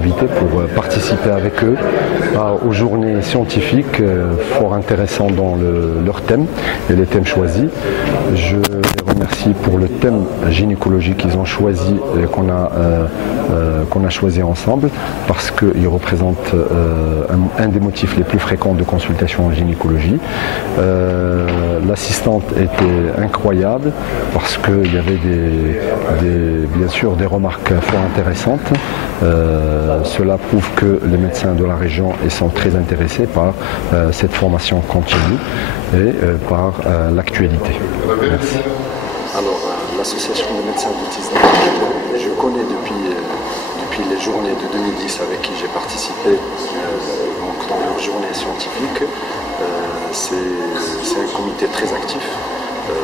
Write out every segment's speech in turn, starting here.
invités pour participer avec eux aux journées scientifiques fort intéressantes dans leur thème et les thèmes choisis. Je les remercie pour le thème gynécologie qu'ils ont choisi et qu'on a choisi ensemble parce qu'il représente un des motifs les plus fréquents de consultation en gynécologie. L'assistante était incroyable parce qu'il y avait bien sûr des remarques fort intéressantes. Cela prouve que les médecins de la région sont très intéressés par cette formation continue et par l'actualité. Merci. Alors, l'association des médecins d'autisme, je connais depuis les journées de 2010 avec qui j'ai participé dans leurs journées scientifiques. C'est un comité très actif.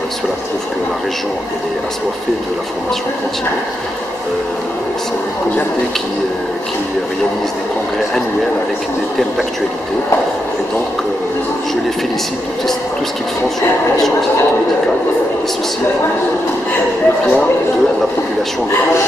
Cela prouve que la région est assoiffée de la formation continue. C'est un comité qui réalise des congrès annuels avec des thèmes d'actualité. Et donc, je les félicite de tout ce qu'ils font sur le plan scientifique et médical, et ceci pour le bien de la population de la région.